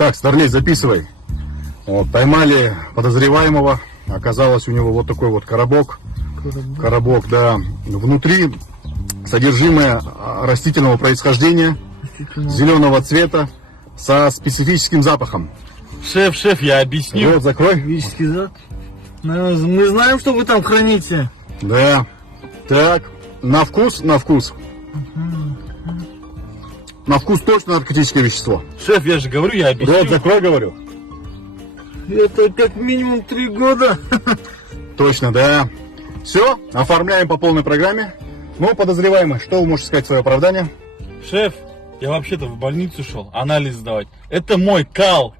Так, Старлей, записывай. Вот, поймали подозреваемого. Оказалось, у него вот такой вот коробок. Коробок, да. Внутри содержимое растительного происхождения, зеленого цвета, со специфическим запахом. Шеф, я объясню. Рот закрой. Физический зад. Мы знаем, что вы там храните. Да. Так, на вкус, на вкус. На вкус точно наркотическое вещество. Шеф, я же говорю, я объясню. Рот закрой, говорю. Это как минимум 3 года. Точно, да. Все, оформляем по полной программе. Ну, подозреваемый, что вы можете сказать в свое оправдание? Шеф, я вообще-то в больницу шел, анализ сдавать. Это мой кал.